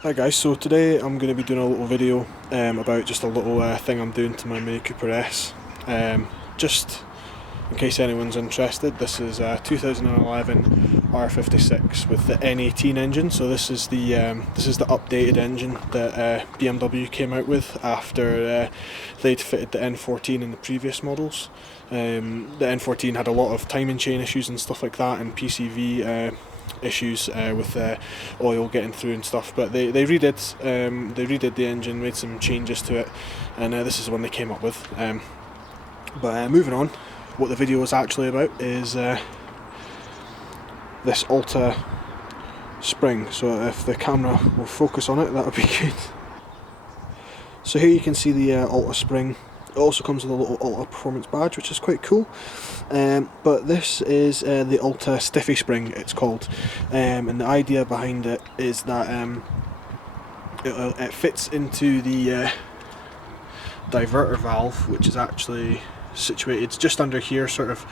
Hi guys, so today I'm going to be doing a little video about just a little thing I'm doing to my Mini Cooper S. Just in case anyone's interested, this is a 2011 R56 with the N18 engine. So this is the updated engine that BMW came out with after they'd fitted the N14 in the previous models. The N14 had a lot of timing chain issues and stuff like that, and PCV issues with oil getting through and stuff, but they redid the engine, made some changes to it, and this is the one they came up with. But moving on, what the video is actually about is this Alta spring. So if the camera will focus on it, that would be good. So here you can see the Alta spring. It also comes with a little Alta performance badge, which is quite cool. But this is the Alta Stiffy Spring, it's called. And the idea behind it is that it fits into the diverter valve, which is actually situated just under here, sort of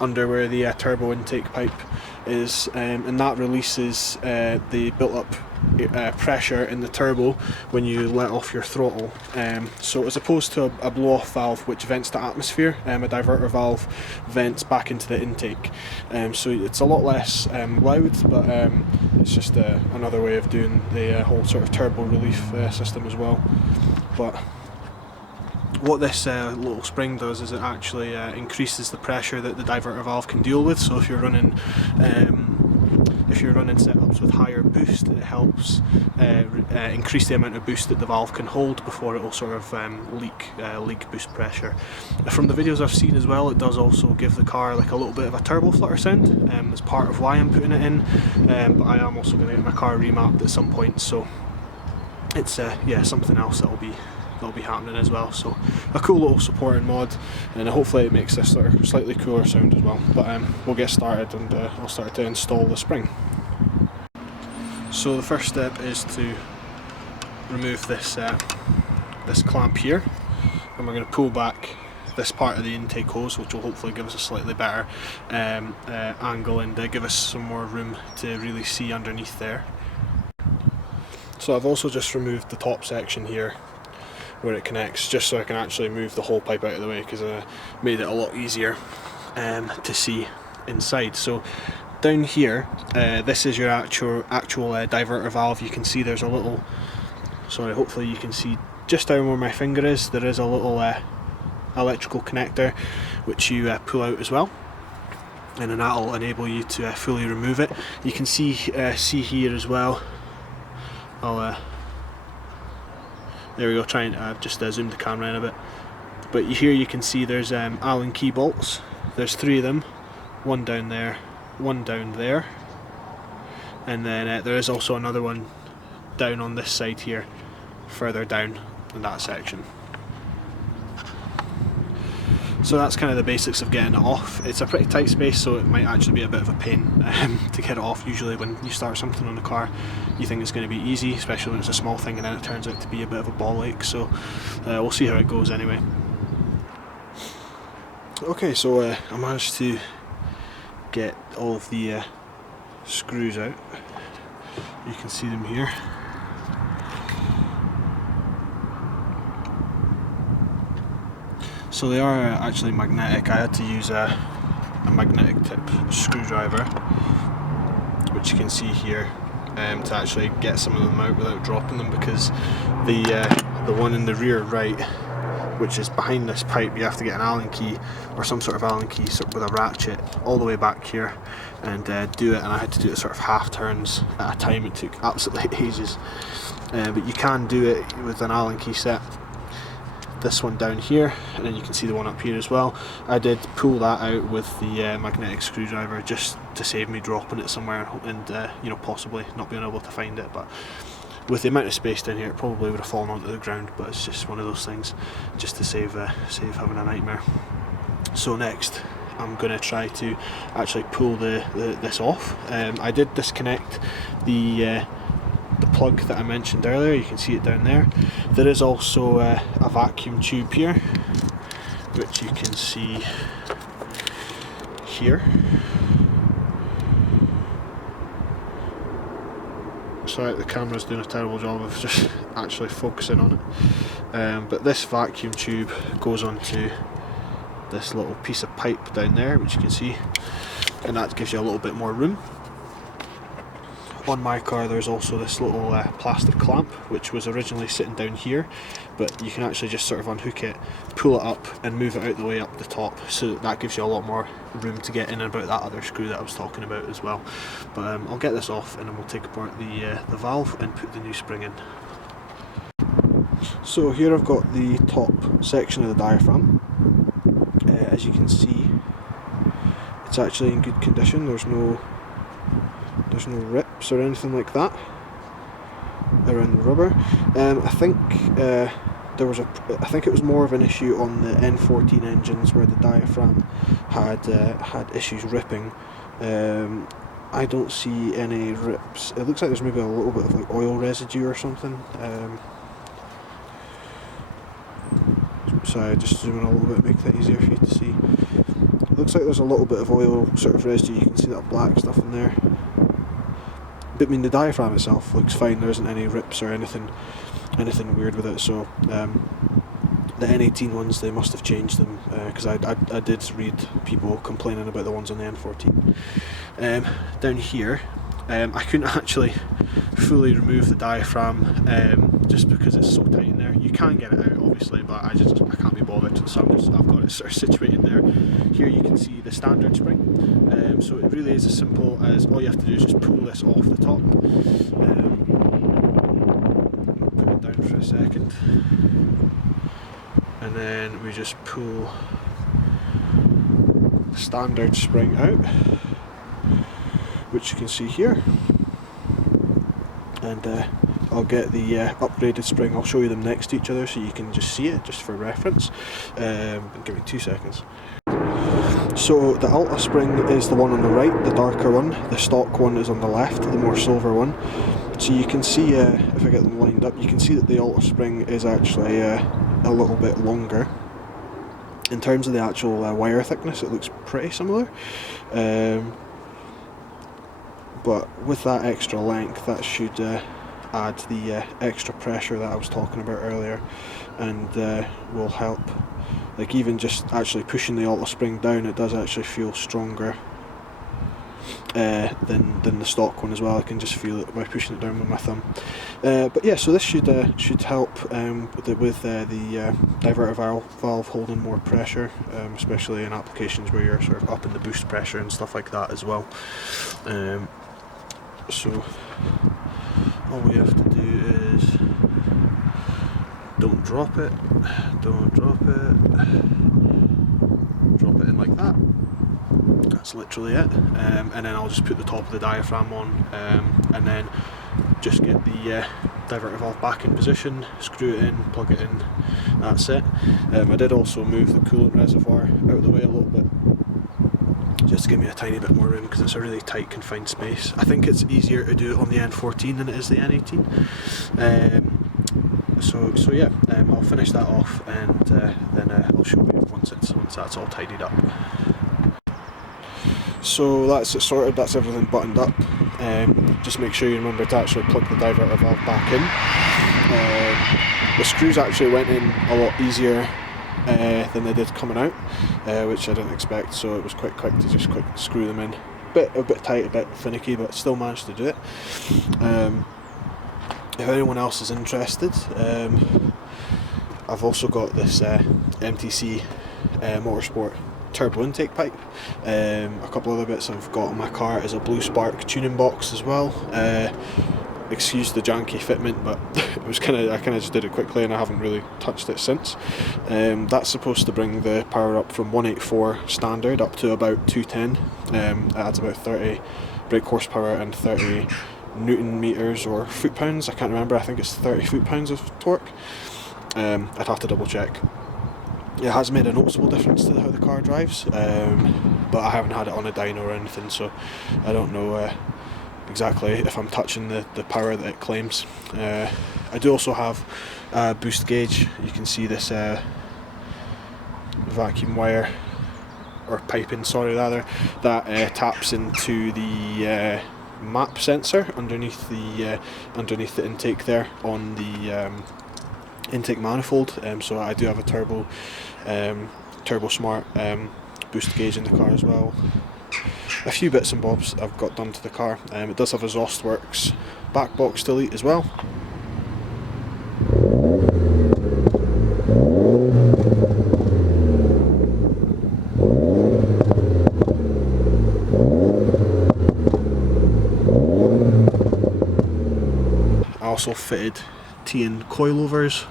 under where the turbo intake pipe is, and that releases the built up pressure in the turbo when you let off your throttle. So as opposed to a blow off valve which vents to atmosphere, a diverter valve vents back into the intake. So it's a lot less loud, but it's just another way of doing the whole sort of turbo relief system as well. But what this little spring does is it actually increases the pressure that the diverter valve can deal with. So if you're running setups with higher boost, it helps increase the amount of boost that the valve can hold before it will sort of leak boost pressure. From the videos I've seen as well, it does also give the car like a little bit of a turbo flutter sound. That's part of why I'm putting it in, but I am also going to get my car remapped at some point, so it's yeah, something else that'll be happening as well. So a cool little supporting mod, and hopefully it makes this sort of slightly cooler sound as well. But we'll get started, and I'll start to install the spring. So the first step is to remove this this clamp here, and we're going to pull back this part of the intake hose, which will hopefully give us a slightly better angle and give us some more room to really see underneath there. So I've also just removed the top section here where it connects, just so I can actually move the whole pipe out of the way, because I made it a lot easier to see inside. So down here, this is your actual diverter valve. You can see there's a little, sorry, hopefully you can see just down where my finger is, there is a little electrical connector which you pull out as well, and then that'll enable you to fully remove it. You can see here as well. There we go, trying to just zoom the camera in a bit. But here you can see there's Allen key bolts. There's 3 of them, one down there, one down there, and then there is also another one down on this side here, further down in that section. So that's kind of the basics of getting it off. It's a pretty tight space, so it might actually be a bit of a pain to get it off. Usually when you start something on a car, you think it's going to be easy, especially when it's a small thing, and then it turns out to be a bit of a ball ache. So we'll see how it goes anyway. Okay, so I managed to get all of the screws out. You can see them here. So they are actually magnetic. I had to use a magnetic tip screwdriver, which you can see here, to actually get some of them out without dropping them, because the one in the rear right, which is behind this pipe, you have to get an Allen key or some sort of Allen key with a ratchet all the way back here and do it, and I had to do it sort of half turns at a time. It took absolutely ages, but you can do it with an Allen key set. This one down here, and then you can see the one up here as well. I did pull that out with the magnetic screwdriver just to save me dropping it somewhere and you know, possibly not being able to find it. But with the amount of space down here, it probably would have fallen onto the ground, but it's just one of those things, just to save having a nightmare. So next I'm going to try to actually pull this off. I did disconnect the plug that I mentioned earlier. You can see it down there. There is also a vacuum tube here, which you can see here. Sorry, the camera's doing a terrible job of just actually focusing on it. But this vacuum tube goes onto this little piece of pipe down there, which you can see, and that gives you a little bit more room. On my car there's also this little plastic clamp which was originally sitting down here, but you can actually just sort of unhook it, pull it up and move it out the way up the top, so that gives you a lot more room to get in and about that other screw that I was talking about as well. But I'll get this off and then we'll take apart the valve and put the new spring in. So here I've got the top section of the diaphragm. As you can see, it's actually in good condition. There's no rips or anything like that around the rubber. I think I think it was more of an issue on the N14 engines where the diaphragm had issues ripping. I don't see any rips. It looks like there's maybe a little bit of like oil residue or something. Sorry, just zoom in a little bit, make that easier for you to see. It looks like there's a little bit of oil sort of residue. You can see that black stuff in there. But I mean, the diaphragm itself looks fine. There isn't any rips or anything weird with it. So the N18 ones, they must have changed them, because I did read people complaining about the ones on the N14. Down here, I couldn't actually fully remove the diaphragm just because it's so tight in there. You can get it out obviously, but I can't be bothered, so I've got it sort of situated there. Here you can see the standard spring, so it really is as simple as all you have to do is just pull this off the top. Put it down for a second, and then we just pull the standard spring out, which you can see here, and I'll get the upgraded spring. I'll show you them next to each other so you can just see it, just for reference. Give me 2 seconds. So the Alta spring is the one on the right, the darker one. The stock one is on the left, the more silver one. So you can see, if I get them lined up, you can see that the Alta spring is actually a little bit longer. In terms of the actual wire thickness, it looks pretty similar. But with that extra length, that should add the extra pressure that I was talking about earlier, and will help. Like, even just actually pushing the Alta spring down, it does actually feel stronger than the stock one as well. I can just feel it by pushing it down with my thumb. But yeah, so this should help with the diverter valve holding more pressure, especially in applications where you're sort of upping the boost pressure and stuff like that as well. So all we have to do is don't drop it, drop it in like that. That's literally it. And then I'll just put the top of the diaphragm on, and then just get the diverter valve back in position, screw it in, plug it in, that's it. I did also move the coolant reservoir out of the way a little bit, just to give me a tiny bit more room, because it's a really tight confined space. I think it's easier to do it on the N14 than it is the N18. So yeah, I'll finish that off, and then I'll show you once that's all tidied up. So that's it sorted, that's everything buttoned up. Just make sure you remember to actually plug the diverter valve back in. The screws actually went in a lot easier than they did coming out, which I didn't expect, so it was quite quick to just screw them in. A bit tight, a bit finicky, but still managed to do it. If anyone else is interested, I've also got this MTC Motorsport turbo intake pipe. A couple other bits I've got on my car is a Blue Spark tuning box as well. Excuse the janky fitment, but it was I kind of just did it quickly and I haven't really touched it since. That's supposed to bring the power up from 184 standard up to about 210. It adds about 30 brake horsepower and 30 Newton meters or foot pounds. I can't remember. I think it's 30 foot pounds of torque. I'd have to double check. It has made a noticeable difference to how the car drives, but I haven't had it on a dyno or anything, so I don't know exactly if I'm touching the power that it claims. I do also have a boost gauge. You can see this vacuum wire, or piping, sorry, rather, that taps into the map sensor underneath the intake there on the intake manifold. So I do have a turbo smart boost gauge in the car as well. A few bits and bobs I've got done to the car. It does have a Zostworks back box delete as well. I also fitted T-in coilovers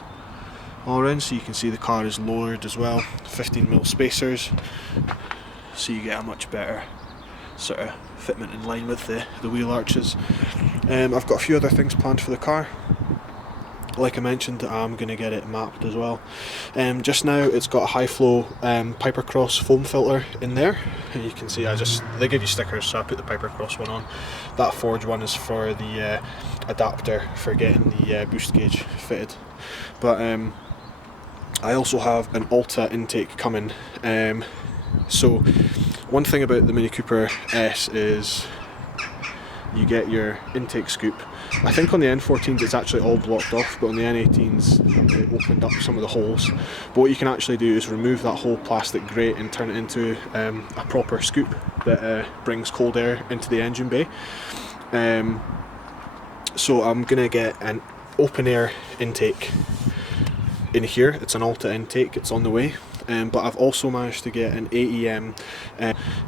all around, so you can see the car is lowered as well. 15mm spacers, so you get a much better sort of fitment in line with the wheel arches. I've got a few other things planned for the car. Like I mentioned, I'm going to get it mapped as well. Just now it's got a high flow Pipercross foam filter in there, and you can see they give you stickers, so I put the Pipercross one on. That Forge one is for the adapter for getting the boost gauge fitted. But I also have an Alta intake coming. So one thing about the Mini Cooper S is you get your intake scoop. I think on the N14s it's actually all blocked off, but on the N18s it opened up some of the holes. But what you can actually do is remove that whole plastic grate and turn it into a proper scoop that brings cold air into the engine bay. So I'm going to get an open air intake in here. It's an Alta intake, it's on the way. But I've also managed to get an AEM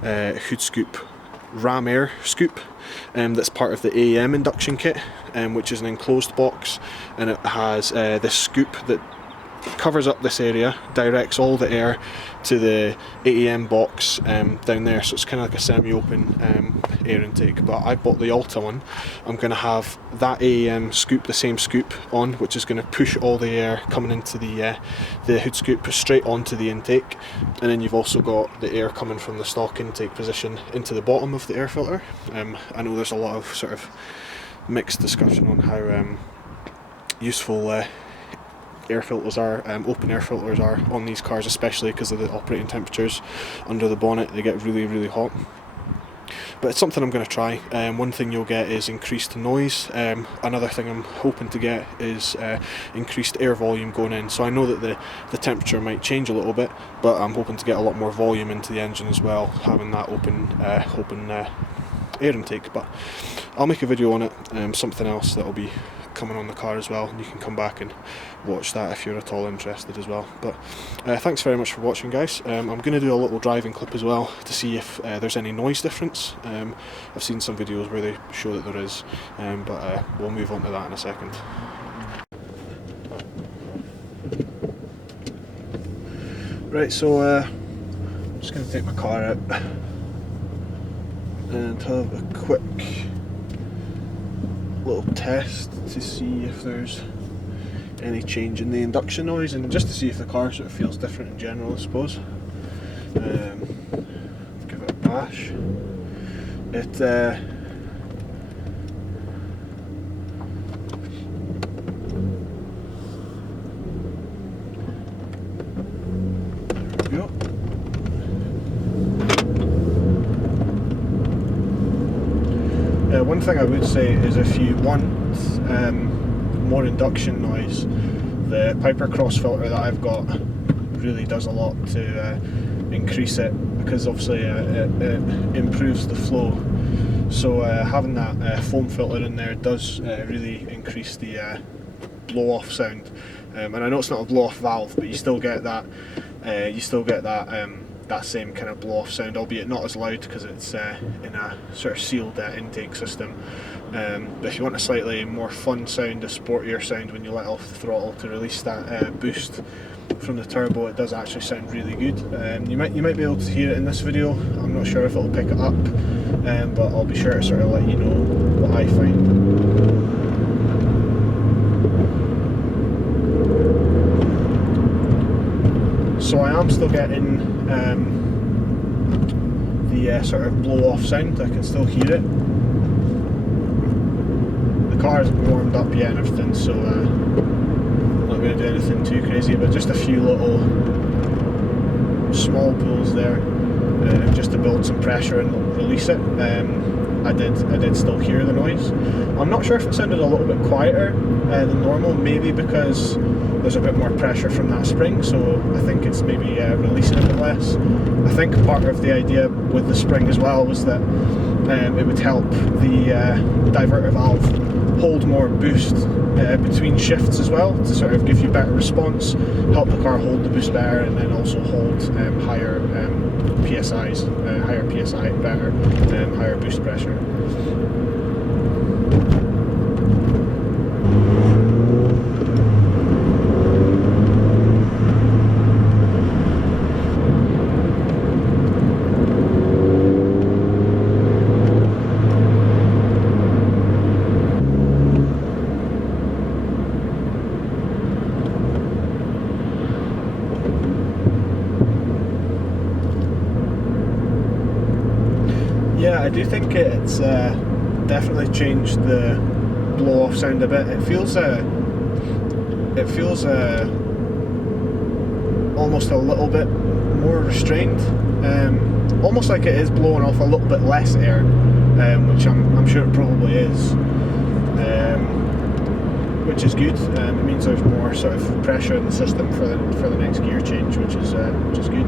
hood scoop ram air scoop that's part of the AEM induction kit, which is an enclosed box, and it has this scoop that covers up this area, directs all the air to the AEM box down there, so it's kind of like a semi-open air intake. But I bought the Alta one. I'm going to have that AEM scoop, the same scoop on, which is going to push all the air coming into the hood scoop straight onto the intake, and then you've also got the air coming from the stock intake position into the bottom of the air filter. I know there's a lot of sort of mixed discussion on how useful air filters are, open air filters are on these cars, especially because of the operating temperatures under the bonnet. They get really, really hot. But it's something I'm going to try. One thing you'll get is increased noise. Another thing I'm hoping to get is increased air volume going in. So I know that the temperature might change a little bit, but I'm hoping to get a lot more volume into the engine as well, having that open air intake. But I'll make a video on it, something else that'll be coming on the car as well, and you can come back and watch that if you're at all interested as well. But thanks very much for watching, guys. I'm going to do a little driving clip as well to see if there's any noise difference. I've seen some videos where they show that there is, but we'll move on to that in a second. Right, so I'm just going to take my car out and have a quick little test to see if there's any change in the induction noise, and just to see if the car sort of feels different in general, I suppose. Give it a bash. One thing I would say is if you want more induction noise, the Pipercross filter that I've got really does a lot to increase it, because obviously it improves the flow. So having that foam filter in there does really increase the blow-off sound. And I know it's not a blow-off valve, but you still get that. That same kind of blow-off sound, albeit not as loud because it's in a sort of sealed intake system. But if you want a slightly more fun sound, a sportier sound when you let off the throttle to release that boost from the turbo, it does actually sound really good. You might be able to hear it in this video. I'm not sure if it'll pick it up, but I'll be sure to sort of let you know what I find. So I am still getting the sort of blow-off sound. I can still hear it. The car isn't warmed up yet and everything, so I'm not going to do anything too crazy, but just a few little small pulls there, just to build some pressure and release it. I did still hear the noise. I'm not sure if it sounded a little bit quieter than normal, maybe because there's a bit more pressure from that spring, so I think it's maybe releasing a bit less. I think part of the idea with the spring as well was that it would help the diverter valve hold more boost between shifts as well, to sort of give you better response, help the car hold the boost better, and then also hold higher PSIs, higher PSI better, higher boost pressure. Yeah, I do think it's definitely changed the blow-off sound a bit. It feels almost a little bit more restrained, almost like it is blowing off a little bit less air, which I'm sure it probably is, which is good. It means there's more sort of pressure in the system for the next gear change, which is good.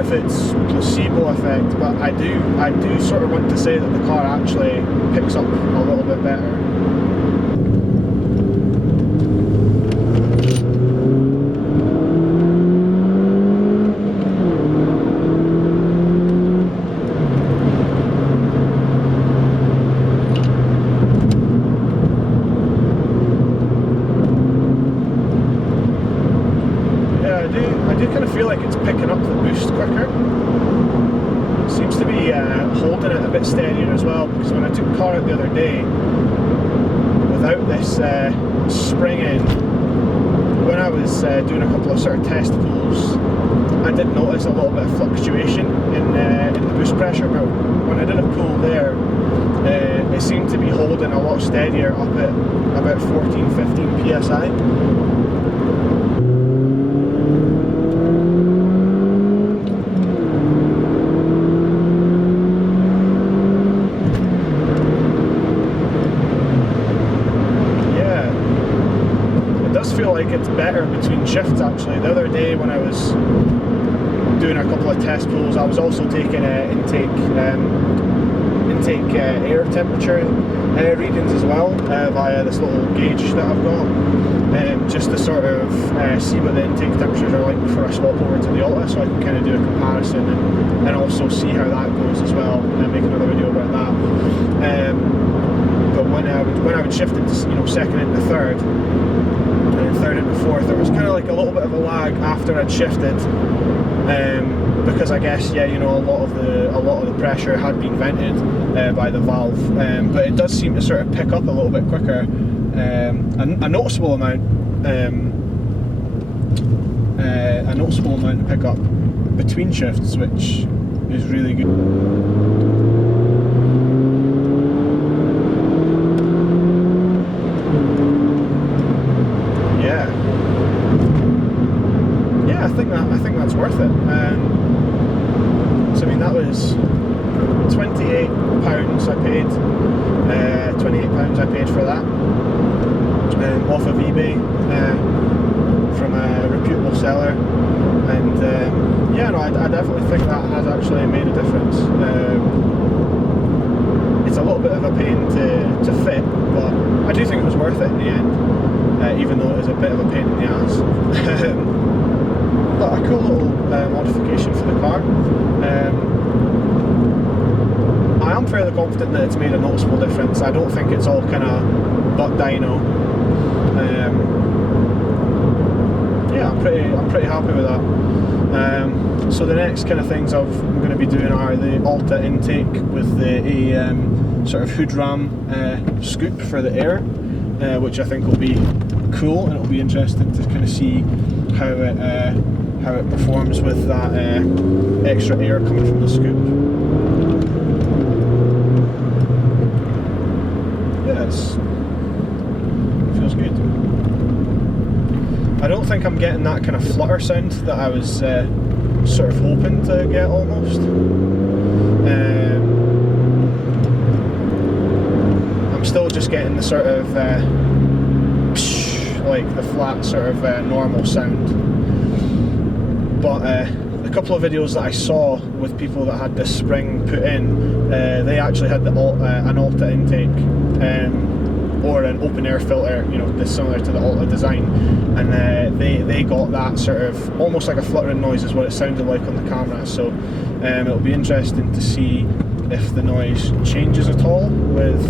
If it's placebo effect, but I do sort of want to say that the car actually picks up a little bit better. I do kind of feel like it's picking up the boost quicker. It seems to be holding it a bit steadier as well, because when I took the car out the other day without this spring in, when I was doing a couple of sort of test pulls, I did notice a little bit of fluctuation in the boost pressure, but when I did a pull there, it seemed to be holding a lot steadier up at about 14-15 psi. Feel like it's better between shifts actually. The other day when I was doing a couple of test pulls, I was also taking intake air temperature readings as well via this little gauge that I've got, just to sort of see what the intake temperatures are like before I swap over to the Alta, so I can kind of do a comparison and also see how that goes as well, and make another video about that. But when I would shift into second into third, and third into fourth, there was kind of like a little bit of a lag after I'd shifted, because I guess a lot of the pressure had been vented by the valve, but it does seem to sort of pick up a little bit quicker, a noticeable amount to pick up between shifts, which is really good. I think that's worth it. So I mean, that was £28 I paid. £28 I paid for that, off of eBay, from a reputable seller, and I definitely think that has actually made a difference. It's a little bit of a pain to fit, but I do think it was worth it in the end, even though it is a bit of a pain in the ass. But a cool little modification for the car. I am fairly confident that it's made a noticeable difference. I don't think it's all kind of butt dyno. I'm pretty happy with that. So the next kind of things I'm going to be doing are the Alta intake with a sort of hood ram scoop for the air, which I think will be cool, and it'll be interesting to kind of see how it how it performs with that extra air coming from the scoop. Yeah, it feels good. I don't think I'm getting that kind of flutter sound that I was sort of hoping to get almost. I'm still just getting the sort of like the flat sort of normal sound. But a couple of videos that I saw with people that had this spring put in, they actually had the an Alta intake or an open air filter, you know, similar to the Alta design, and they got that sort of almost like a fluttering noise is what it sounded like on the camera. So it'll be interesting to see if the noise changes at all with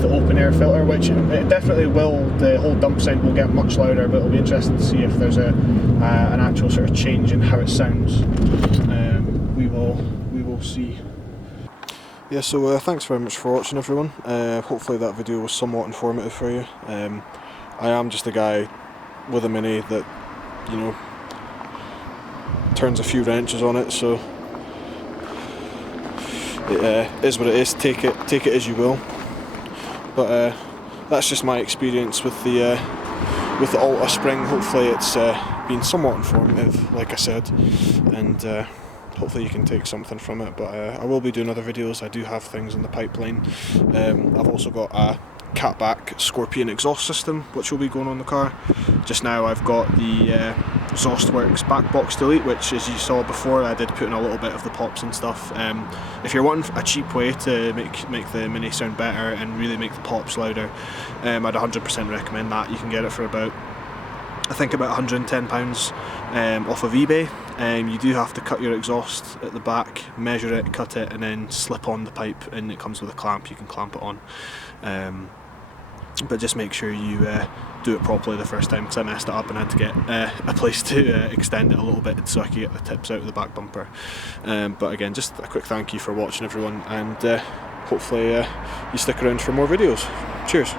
the open air filter, which it definitely will. The whole dump sound will get much louder, but it'll be interesting to see if there's an actual sort of change in how it sounds. We will see. Yeah, so thanks very much for watching, everyone. Hopefully that video was somewhat informative for you. I am just a guy with a Mini that, you know, turns a few wrenches on it, so it is what it is. Take it as you will. But that's just my experience with the Alta Spring. Hopefully it's been somewhat informative, like I said, and hopefully you can take something from it. But I will be doing other videos. I do have things in the pipeline. I've also got a catback Scorpion exhaust system which will be going on the car. Just now I've got the Exhaustworks back box delete, which, as you saw before, I did put in a little bit of the pops and stuff. If you're wanting a cheap way to make the Mini sound better and really make the pops louder, I'd 100% recommend that. You can get it for about, I think, about £110 off of eBay. You do have to cut your exhaust at the back, measure it, cut it, and then slip on the pipe, and it comes with a clamp. You can clamp it on. But just make sure you do it properly the first time, because I messed it up and had to get a place to extend it a little bit so I could get the tips out of the back bumper. But again, just a quick thank you for watching, everyone, and hopefully you stick around for more videos. Cheers.